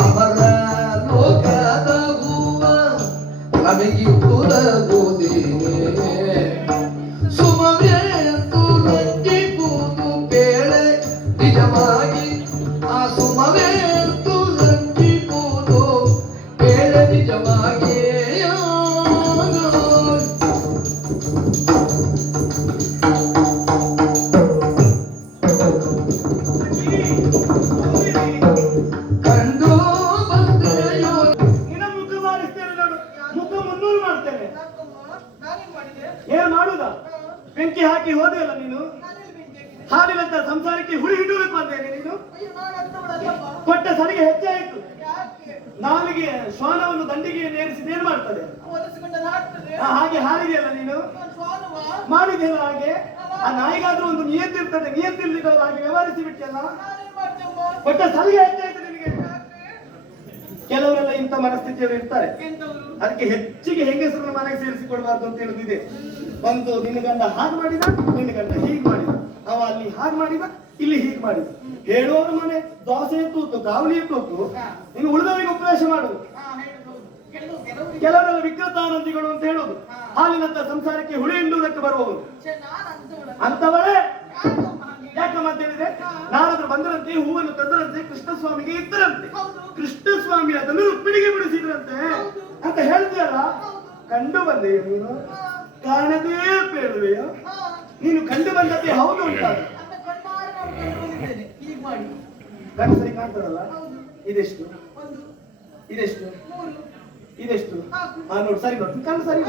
ಅಮರ ಲೋಕದ ಹೂವ ನಮಗಿತ್ತುರಗುವುದೇ ಸುಮವೇ ತುರಂಗಿಪುದು ಬೇಳೆ ನಿಜವಾಗಿ ಆ ಸುಮವೇ ತುರಂಗಿಪುದು ಬೇಳೆ ನಿಜವಾಗಿ ಬೆಂಕಿ ಹಾಕಿ ಹೋದೆಯಲ್ಲ ನೀನು ಹಾಲಿನಂತ ಸಂಸಾರಕ್ಕೆ ಹುಳಿ ಹಿಡುವುದಕ್ಕೆ ಬಂದೇನೆ ನೀನು ಕೊಟ್ಟ ಸರಿಗೆ ಹೆಚ್ಚಾಯಿತು ನಾಲಿಗೆ ಶ್ವಾನವನ್ನು ದಂಡಿಗೆ ನೇರಿಸಿದೇನು ಮಾಡ್ತದೆ ಹಾಗೆ ಹಾರಿದೆಯಲ್ಲ ನೀನು ಮಾಡಿದೆಯಲ್ಲ ಹಾಗೆ ಆ ನಾಯಿಗಾದ್ರೂ ಒಂದು ನಿಯಂತಿರ್ತದೆ ನಿಯಂತಿರ್ಲಿದ್ದವ್ರು ಹಾಗೆ ವ್ಯವಹರಿಸಿ ಬಿಟ್ಟಿಯಲ್ಲ ಕೊಟ್ಟ ಸರಿಗೆ ಹೆಚ್ಚಾಯ್ತು ನಿನಗೆ ಕೆಲವರೆಲ್ಲ ಇಂಥ ಮನಸ್ಥಿತಿಯವರು ಇರ್ತಾರೆ ಅದಕ್ಕೆ ಹೆಚ್ಚಿಗೆ ಹೆಂಗಸರನ್ನ ಮನೆಗೆ ಸೇರಿಸಿಕೊಡ್ಬಾರ್ದು ಅಂತ ಹೇಳುದಿದೆ ಒಂದು ನಿನ್ನ ಗಂಡ ಹಾಗೆ ಮಾಡಿದ ನಿನ್ನ ಗಂಡ ಹೀಗೆ ಮಾಡಿದ ಅವ ಅಲ್ಲಿ ಹಾಗೆ ಮಾಡಿದ ಇಲ್ಲಿ ಹೀಗೆ ಮಾಡಿದ ಹೇಳೋರು ಮನೆ ದೋಸೆ ತೂತು ಕಾವಲಿ ತೂತು ಇನ್ನು ಉಳಿದವರಿಗೆ ಉಪದೇಶ ಮಾಡುದು ಕೆಲವರೆಲ್ಲ ವಿಕೃತಾನಂದಿಗಳು ಅಂತ ಹೇಳುದು ಹಾಲಿನಂತ ಸಂಸಾರಕ್ಕೆ ಹುಳಿ ಹಿಂಡುವುದಕ್ಕೆ ಬರುವವರು ಅಂತವಳೇ ಯಾಕಂತ ಹೇಳಿದ್ರೆ ನಾರದ್ರು ಬಂದರಂತೆ ಹೂವನ್ನು ತಂದರಂತೆ ಕೃಷ್ಣಸ್ವಾಮಿಗೆ ಇದ್ದರಂತೆ ಕೃಷ್ಣಸ್ವಾಮಿ ಅದನ್ನು ರುಕ್ಮಿಣಿಗೆ ಬಿಡಿಸಿದ್ರಂತೆ ಅಂತ ಹೇಳ್ತೀಯಲ್ಲ ಕಂಡು ಬಂದೆ ನೀನು ಕಾಣದೇ ಬೇಡವೆಯೋ ನೀನು ಕಂಡು ಬಂದದ್ದೇ ಹೌದು ಅಂತ ಕಣ್ಣು ಸರಿ ಕಾಣ್ತದಲ್ಲ ಇದೆಷ್ಟು ಇದೆಷ್ಟು ಇದೆಷ್ಟು ನೋಡಿ ಸರಿ ಬರ್ತೀನಿ ಕಣ್ಣು ಸರಿ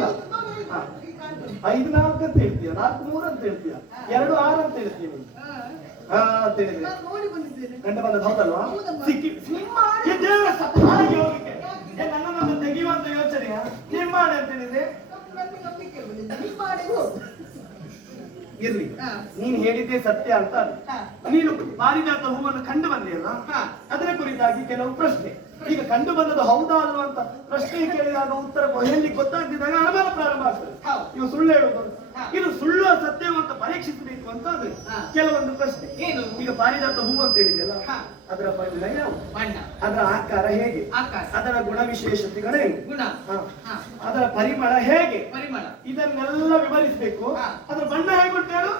5 4 ಅಂತ ಹೇಳ್ತೀಯ 4 3 ಅಂತ ಹೇಳ್ತೀಯ 2 6 ಅಂತ ಹೇಳ್ತೀಯ ಅಂತ ಹೇಳಿದ್ರೆ ಕಂಡು ಬಂದದ್ದು ಹೌದಲ್ವಾ ಸಿಕ್ಕಿ ಹೋಗಿಕ್ಕೆ ನನ್ನನ್ನು ತೆಗೆಯುವಂತ ಯೋಚನೆಯ ನಿರ್ಮಾಣ ಅಂತ ಹೇಳಿದ್ರೆ ಇರ್ಲಿ ನೀನು ಹೇಳಿದ್ದೆ ಸತ್ಯ ಅಂತ ನೀನು ಪಾರಿಜಾತ ಹೂವನ್ನು ಕಂಡು ಬಂದೆಯಲ್ಲ ಅದರ ಕುರಿತಾಗಿ ಕೆಲವು ಪ್ರಶ್ನೆ ಈಗ ಕಂಡು ಬಂದದ್ದು ಹೌದಾ ಅಲ್ವಾ ಅಂತ ಪ್ರಶ್ನೆ ಕೇಳಿದಾಗ ಉತ್ತರ ಹೇಳಿ ಗೊತ್ತಾಗ್ತಿದ್ದಾಗ ಅನುಮಾನ ಪ್ರಾರಂಭ ಆಗ್ತದೆ ಇವು ಸುಳ್ಳು ಹೇಳುದು ಇದು ಸುಳ್ಳು ಸತ್ಯವು ಅಂತ ಪರೀಕ್ಷಿಸಬೇಕು ಅಂತ ಆದ್ರೆ ಕೆಲವೊಂದು ಪ್ರಶ್ನೆ ಏನು ಈಗ ಪಾರಿಜಾತ ಹೂವು ಅಂತ ಹೇಳಿದೆಯಲ್ಲ ಅದರ ಬಣ್ಣ ಯಾವ ಅದರ ಆಕಾರ ಹೇಗೆ ಅದರ ಗುಣ ವಿಶೇಷತೆಗಳೇನು ಅದರ ಪರಿಮಳ ಹೇಗೆ ಇದನ್ನೆಲ್ಲ ವಿವರಿಸಬೇಕು ಅದರ ಬಣ್ಣ ಹೇಗೆ ಅಂತ ಹೇಳು